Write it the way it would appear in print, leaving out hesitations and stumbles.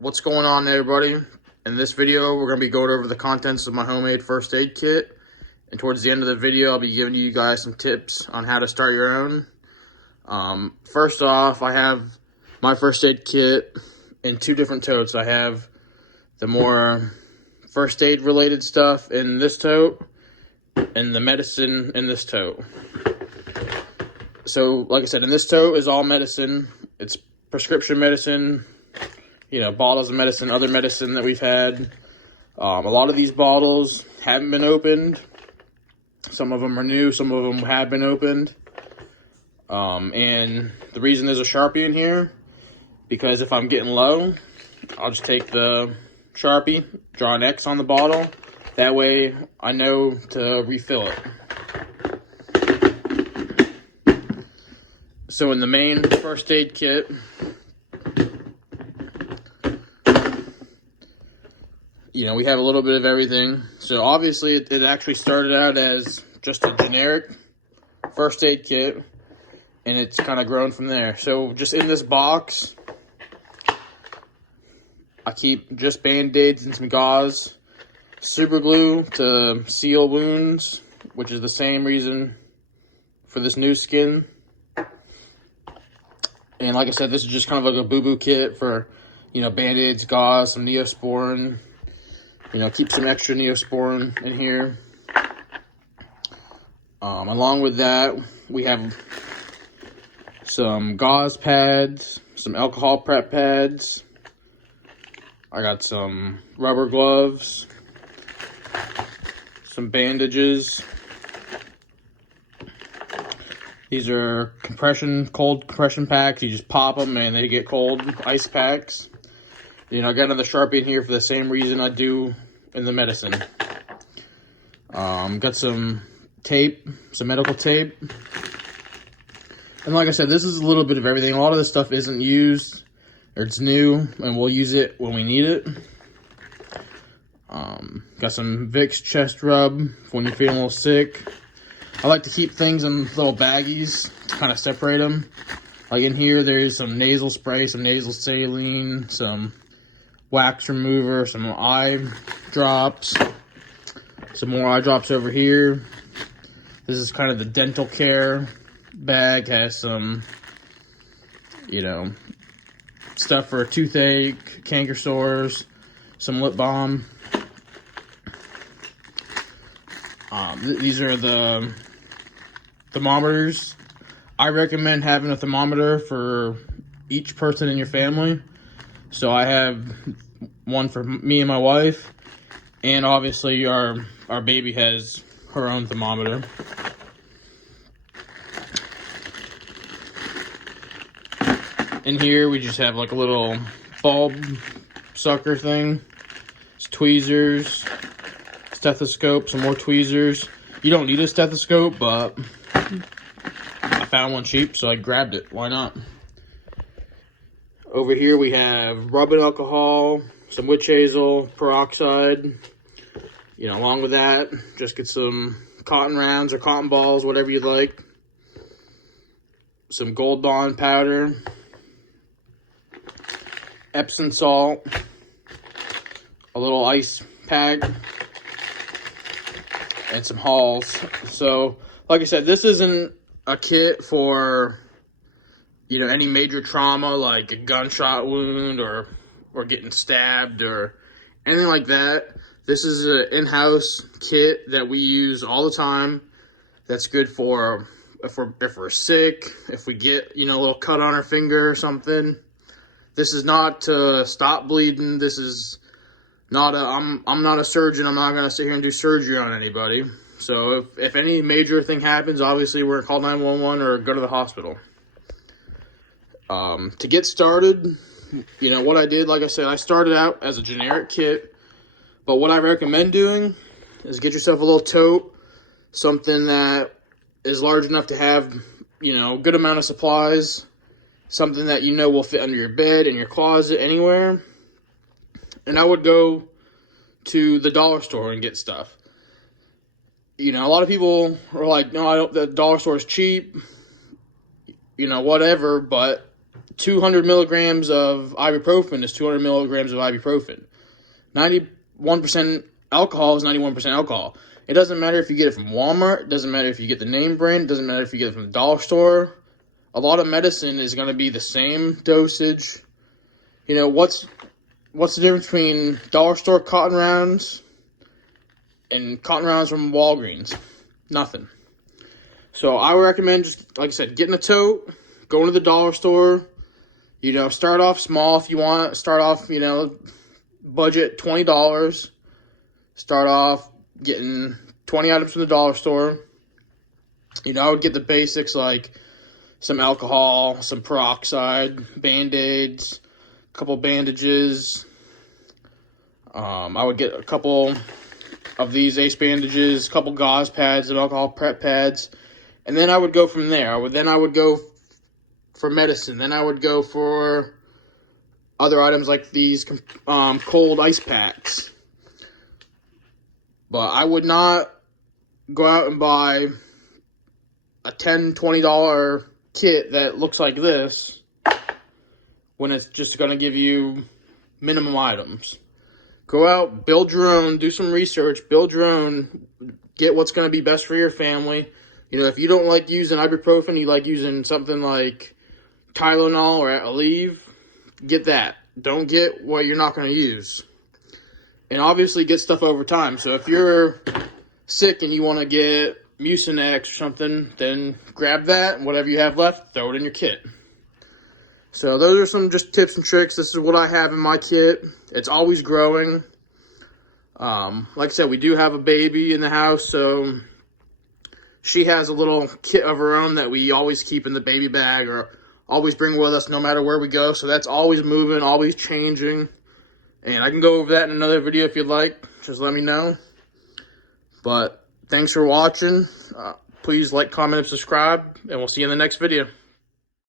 What's going on, everybody? In this video, we're going to be going over the contents of my homemade first aid kit. And towards the end of the video, I'll be giving you guys some tips on how to start your own. First off, I have my first aid kit in two different totes. I have the more first aid related stuff in this tote and the medicine in this tote. So, like I said, in this tote is all medicine. It's prescription medicine, bottles of medicine, other medicine that we've had. A lot of these bottles haven't been opened. Some of them are new, some of them have been opened. And the reason there's a Sharpie in here, because if I'm getting low, I'll just take the Sharpie, draw an X on the bottle. That way I know to refill it. So in the main first aid kit, we have a little bit of everything. So obviously it actually started out as just a generic first aid kit, and it's kind of grown from there. So just in this box, I keep just Band-Aids and some gauze, super glue to seal wounds, which is the same reason for this new skin. And like I said, this is just kind of like a boo-boo kit for, Band-Aids, gauze, some Neosporin. Keep some extra Neosporin in here. Along with that, we have some gauze pads, some alcohol prep pads. I got some rubber gloves, some bandages. These are cold compression packs. You just pop them and they get cold, ice packs. I got another Sharpie in here for the same reason I do in the medicine. Got some tape, some medical tape. And like I said, this is a little bit of everything. A lot of this stuff isn't used, or it's new, and we'll use it when we need it. Got some Vicks chest rub for when you're feeling a little sick. I like to keep things in little baggies to kind of separate them. Like in here, there's some nasal spray, some nasal saline, some wax remover, some eye drops, some more eye drops over here. This is kind of the dental care bag. Has some, stuff for a toothache, canker sores, some lip balm. These are the thermometers. I recommend having a thermometer for each person in your family. So I have one for me and my wife, and obviously our baby has her own thermometer. In here we just have like a little bulb sucker thing. It's tweezers, stethoscope, some more tweezers. You don't need a stethoscope, but I found one cheap, so I grabbed it. Why not? Over here we have rubbing alcohol, some witch hazel, peroxide. Along with that, just get some cotton rounds or cotton balls, whatever you like. Some Gold Bond powder, Epsom salt, a little ice pack, and some Halls. So, like I said, this isn't a kit for, any major trauma like a gunshot wound or getting stabbed or anything like that. This is an in-house kit that we use all the time. That's good for if we're sick, if we get, a little cut on our finger or something. This is not to stop bleeding. This is not I'm not a surgeon. I'm not going to sit here and do surgery on anybody. So if any major thing happens, obviously we're going to call 911 or go to the hospital. To get started, what I did, like I said, I started out as a generic kit. But what I recommend doing is get yourself a little tote, something that is large enough to have, a good amount of supplies, something that will fit under your bed, in your closet, anywhere. And I would go to the dollar store and get stuff. A lot of people are like, no, the dollar store is cheap, whatever, but 200 milligrams of ibuprofen is 200 milligrams of ibuprofen. 91% alcohol is 91% alcohol. It doesn't matter if you get it from Walmart. It doesn't matter if you get the name brand. It doesn't matter if you get it from the dollar store. A lot of medicine is going to be the same dosage. You know, what's the difference between dollar store cotton rounds and cotton rounds from Walgreens? Nothing. So I would recommend, just like I said, getting a tote, going to the dollar store. You know, start off small if you want. Start off, you know, budget $20. Start off getting 20 items from the dollar store. You know, I would get the basics like some alcohol, some peroxide, Band-Aids, a couple bandages. I would get a couple of these Ace bandages, a couple gauze pads, some alcohol prep pads, and then I would go from there. I would go for medicine. Then I would go for other items like these cold ice packs. But I would not go out and buy a $10, $20 kit that looks like this when it's just going to give you minimum items. Go out, build your own, do some research, build your own, get what's going to be best for your family. You know, if you don't like using ibuprofen, you like using something like Tylenol or Aleve, get that. Don't get what you're not going to use. And obviously get stuff over time. So if you're sick and you want to get Mucinex or something, then grab that and whatever you have left, throw it in your kit. So those are some just tips and tricks. This is what I have in my kit. It's always growing. Like I said, we do have a baby in the house, so she has a little kit of her own that we always keep in the baby bag or always bring with us no matter where we go. So that's always moving, always changing. And I can go over that in another video if you'd like. Just let me know. But thanks for watching. Please like, comment, and subscribe. And we'll see you in the next video.